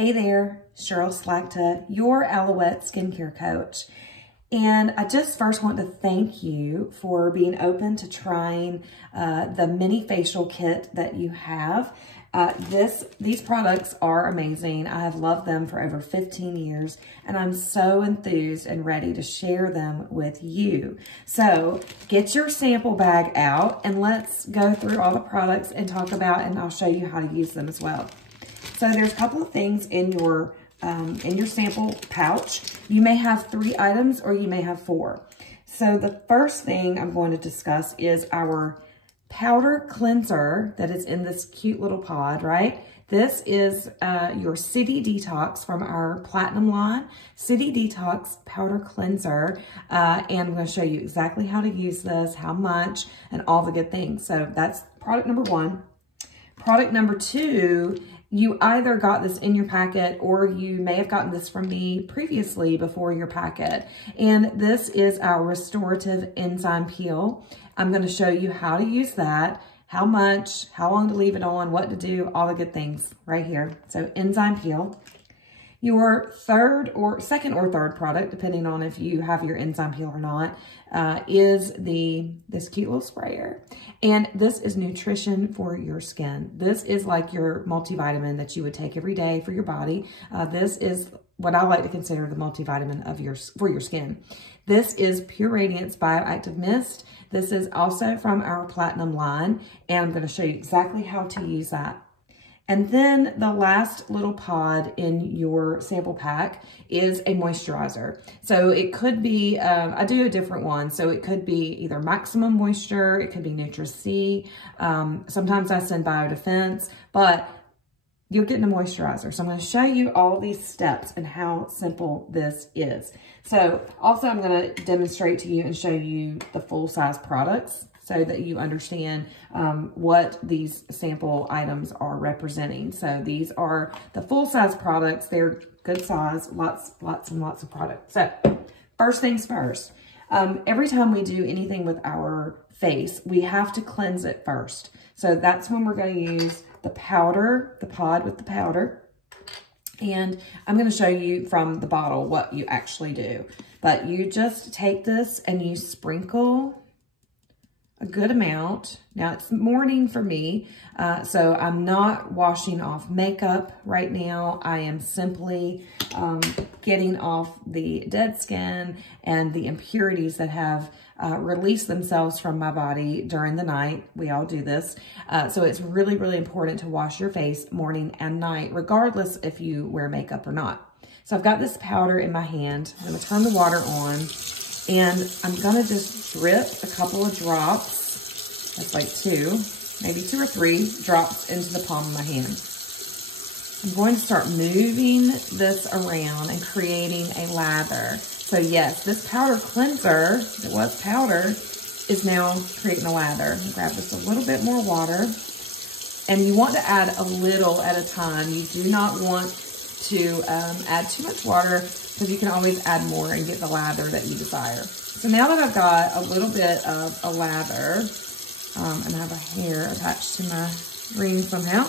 Hey there, Cheryl Slagta, your Aloette skincare coach. And I just first want to thank you for being open to trying the mini facial kit that you have. These products are amazing. I have loved them for over 15 years and I'm so enthused and ready to share them with you. So get your sample bag out and let's go through all the products and talk about, and I'll show you how to use them as well. So there's a couple of things in your sample pouch. You may have 3 items or you may have 4. So the first thing I'm going to discuss is our powder cleanser that is in this cute little pod, right? This is your City Detox from our Platinum line, City Detox Powder Cleanser. And I'm going to show you exactly how to use this, how much, and all the good things. So that's product number 1. Product number 2, you either got this in your packet or you may have gotten this from me previously before your packet. And this is our restorative enzyme peel. I'm going to show you how to use that, how much, how long to leave it on, what to do, all the good things right here. So enzyme peel. Your second or third product, depending on if you have your enzyme peel or not, is this cute little sprayer. And this is nutrition for your skin. This is like your multivitamin that you would take every day for your body. This is what I like to consider the multivitamin for your skin. This is Pure Radiance Bioactive Mist. This is also from our Platinum line, and I'm going to show you exactly how to use that. And then the last little pod in your sample pack is a moisturizer. So it could be, I do a different one. So it could be either Maximum Moisture, it could be Nutri-C. Sometimes I send Biodefense, but you're getting a moisturizer. So I'm going to show you all of these steps and how simple this is. So also I'm going to demonstrate to you and show you the full size products, so that you understand what these sample items are representing. So these are the full-size products. They're good size, lots and lots of products. So first things first, every time we do anything with our face, we have to cleanse it first. So that's when we're going to use the powder, the pod with the powder. And I'm going to show you from the bottle what you actually do. But you just take this and you sprinkle a good amount. Now it's morning for me, so I'm not washing off makeup right now. I am simply getting off the dead skin and the impurities that have released themselves from my body during the night. We all do this. So it's really, really important to wash your face morning and night, regardless if you wear makeup or not. So I've got this powder in my hand. I'm gonna turn the water on. And I'm gonna just drip a couple of drops, that's like 2, maybe 2 or 3 drops into the palm of my hand. I'm going to start moving this around and creating a lather. So yes, this powder cleanser, that was powder, is now creating a lather. Grab just a little bit more water. And you want to add a little at a time. You do not want to add too much water, because you can always add more and get the lather that you desire. So now that I've got a little bit of a lather, and I have a hair attached to my ring somehow,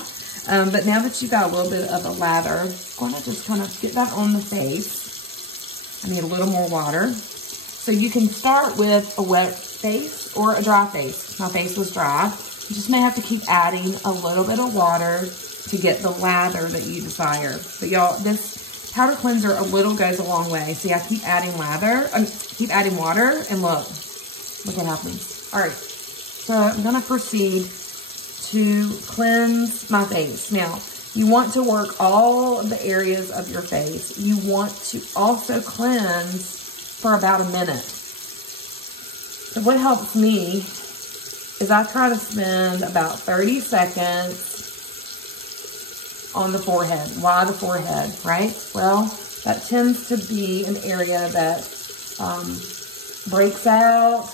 but now that you've got a little bit of a lather, I'm going to just kind of get that on the face. I need a little more water. So you can start with a wet face or a dry face. My face was dry. You just may have to keep adding a little bit of water to get the lather that you desire. But y'all, this powder cleanser, a little goes a long way. See, I keep adding keep adding water, and look what happens. All right, so I'm gonna proceed to cleanse my face. Now, you want to work all of the areas of your face. You want to also cleanse for about a minute. So what helps me is I try to spend about 30 seconds on the forehead. Why the forehead, right? Well, that tends to be an area that breaks out,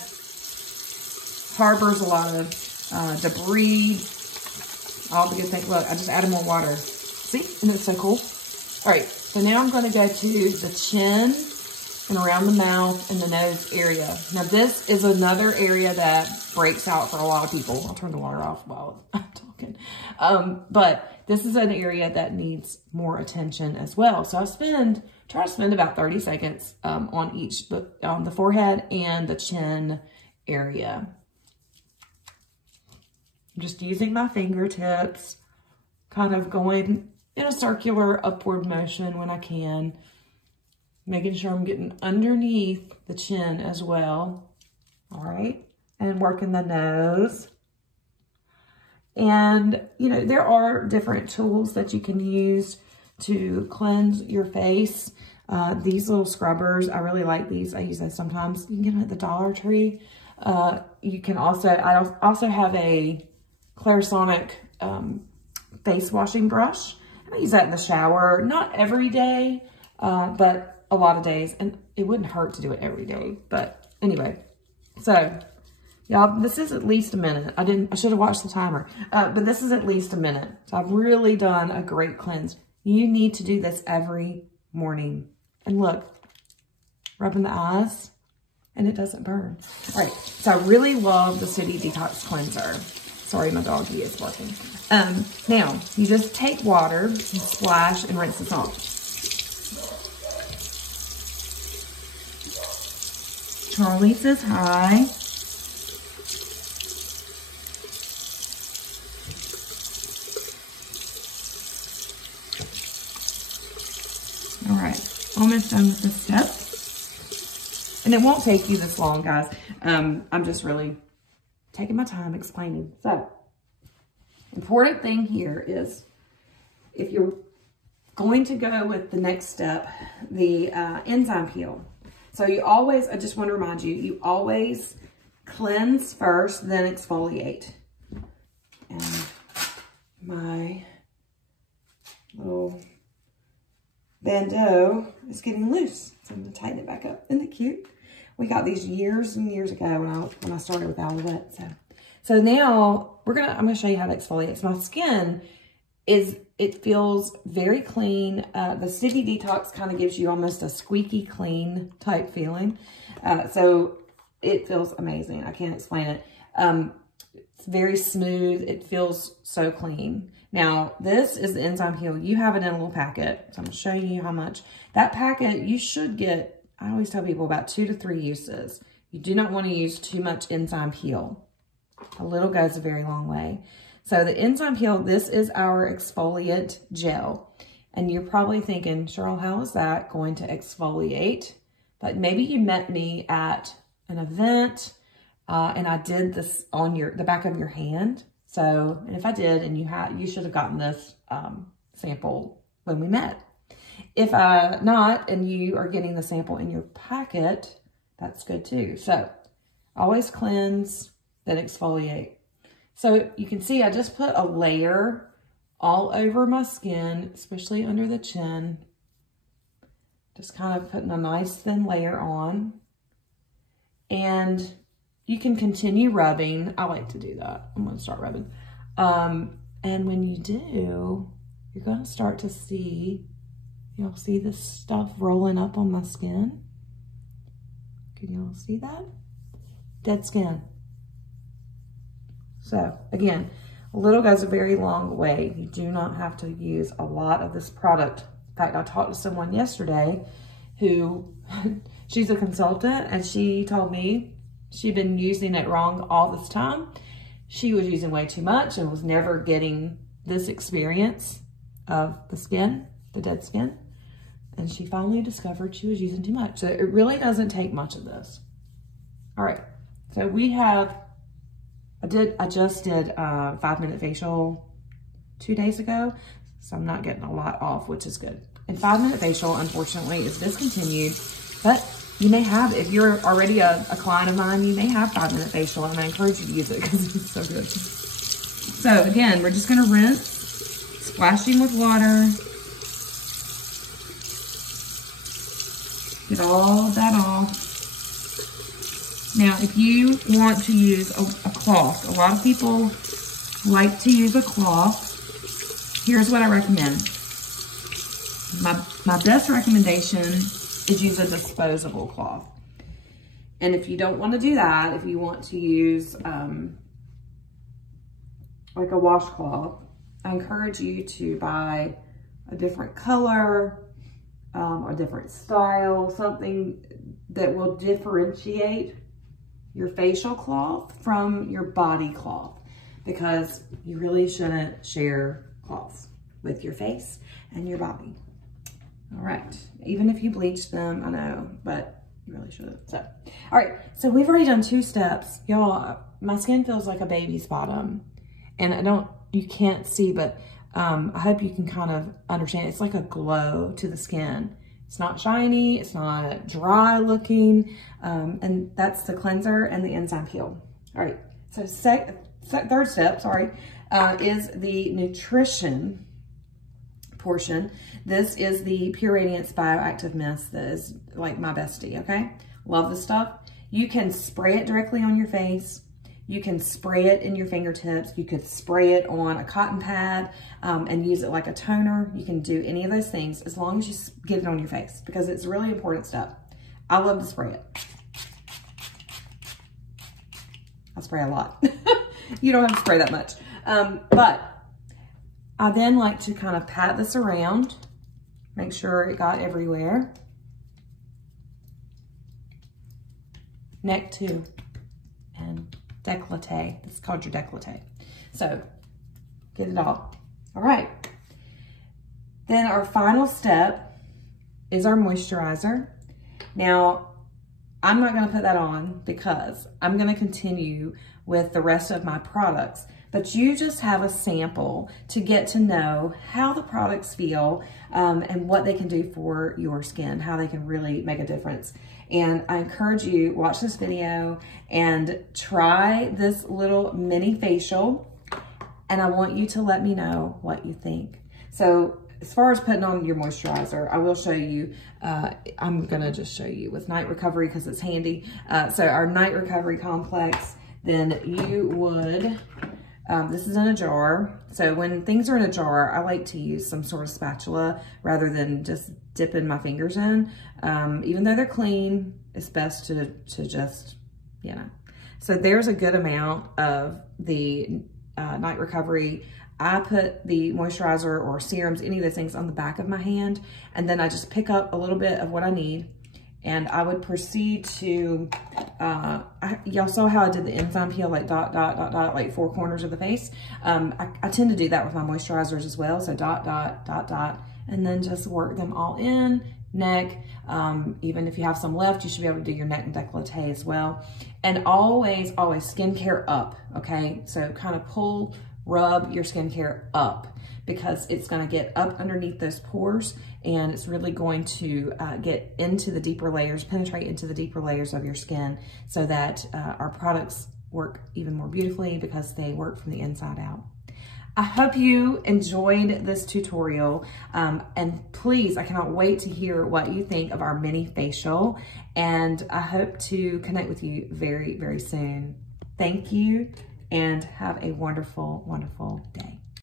harbors a lot of debris, all the good things. Look, I just added more water. See, isn't it so cool? All right, so now I'm gonna go to the chin and around the mouth and the nose area. Now this is another area that breaks out for a lot of people. I'll turn the water off while I'm talking. But this is an area that needs more attention as well. So I try to spend about 30 seconds on the forehead and the chin area. I'm just using my fingertips, kind of going in a circular upward motion when I can, making sure I'm getting underneath the chin as well. All right, and working the nose. And, you know, there are different tools that you can use to cleanse your face. These little scrubbers, I really like these. I use those sometimes. You can get them at the Dollar Tree. You can also, I also have a Clarisonic face washing brush. I use that in the shower, not every day, but a lot of days. And it wouldn't hurt to do it every day. But anyway, so y'all, this is at least a minute. I should have watched the timer, but this is at least a minute. So I've really done a great cleanse. You need to do this every morning. And look, rubbing the eyes, and it doesn't burn. All right, so I really love the City Detox Cleanser. Sorry, my doggy is barking. Now, you just take water and splash and rinse this off. Charlie says hi. All right, almost done with this step. And it won't take you this long, guys. I'm just really taking my time explaining. So, important thing here is if you're going to go with the next step, the enzyme peel. So you always, I just want to remind you, you always cleanse first, then exfoliate. And my little bandeau is getting loose, so I'm going to tighten it back up. Isn't it cute? We got these years and years ago when I started with Aloette. So now I'm going to show you how to exfoliate. So my skin it feels very clean. The City Detox kind of gives you almost a squeaky clean type feeling. So it feels amazing. I can't explain it. It's very smooth. It feels so clean. Now, this is the Enzyme Peel. You have it in a little packet. So I'm going to show you how much. That packet, you should get, I always tell people, about 2 to 3 uses. You do not want to use too much Enzyme Peel. A little goes a very long way. So the Enzyme Peel, this is our exfoliate gel. And you're probably thinking, Cheryl, how is that going to exfoliate? But maybe you met me at an event and I did this on the back of your hand. So, and if I did, and you should have gotten this sample when we met. If not, and you are getting the sample in your packet, that's good too. So, always cleanse, then exfoliate. So, you can see I just put a layer all over my skin, especially under the chin. Just kind of putting a nice thin layer on. And you can continue rubbing. I like to do that. I'm going to start rubbing. And when you do, you're going to start to see, y'all see this stuff rolling up on my skin? Can y'all see that? Dead skin. So, again, a little goes a very long way. You do not have to use a lot of this product. In fact, I talked to someone yesterday who, she's a consultant, and she told me she'd been using it wrong all this time. She was using way too much and was never getting this experience of the skin, the dead skin. And she finally discovered she was using too much. So it really doesn't take much of this. All right, so we have, I just did a 5-minute facial 2 days ago. So I'm not getting a lot off, which is good. And 5-minute facial, unfortunately, is discontinued, but you may have, if you're already a client of mine, you may have 5-minute facial, and I encourage you to use it because it's so good. So again, we're just gonna rinse, splashing with water. Get all of that off. Now, if you want to use a cloth, a lot of people like to use a cloth. Here's what I recommend. My best recommendation is use a disposable cloth. And if you don't want to do that, if you want to use like a washcloth, I encourage you to buy a different color, a different style, something that will differentiate your facial cloth from your body cloth, because you really shouldn't share cloths with your face and your body. All right, even if you bleach them, I know, but you really shouldn't. So, all right, so we've already done 2 steps. Y'all, my skin feels like a baby's bottom, and you can't see, but I hope you can kind of understand. It's like a glow to the skin. It's not shiny, it's not dry looking, and that's the cleanser and the enzyme peel. All right, so third step, is the nutrition portion. This is the Pure Radiance Bioactive Mist that is like my bestie, okay? Love this stuff. You can spray it directly on your face. You can spray it in your fingertips. You could spray it on a cotton pad and use it like a toner. You can do any of those things as long as you get it on your face, because it's really important stuff. I love to spray it. I spray a lot. You don't have to spray that much. But I then like to kind of pat this around, make sure it got everywhere. Neck too, and décolleté. It's called your décolleté. So get it all. All right. Then our final step is our moisturizer. Now, I'm not gonna put that on because I'm gonna continue with the rest of my products, but you just have a sample to get to know how the products feel and what they can do for your skin, how they can really make a difference. And I encourage you, watch this video and try this little mini facial, and I want you to let me know what you think. So as far as putting on your moisturizer, I will show you, I'm gonna just show you with Night Recovery because it's handy. So our Night Recovery Complex, then you would, this is in a jar. So when things are in a jar, I like to use some sort of spatula rather than just dipping my fingers in. Even though they're clean, it's best to just, you know. So there's a good amount of the Night Recovery. I put the moisturizer or serums, any of those things, on the back of my hand, and then I just pick up a little bit of what I need, and I would proceed to, y'all saw how I did the enzyme peel, like dot, dot, dot, dot, like 4 corners of the face. I tend to do that with my moisturizers as well, so dot, dot, dot, dot, and then just work them all in, neck. Even if you have some left, you should be able to do your neck and décolleté as well. And always, always skincare up, okay? So kind of rub your skincare up, because it's gonna get up underneath those pores, and it's really going to get into the deeper layers, penetrate into the deeper layers of your skin, so that our products work even more beautifully because they work from the inside out. I hope you enjoyed this tutorial, and please, I cannot wait to hear what you think of our mini facial, and I hope to connect with you very, very soon. Thank you, and have a wonderful, wonderful day.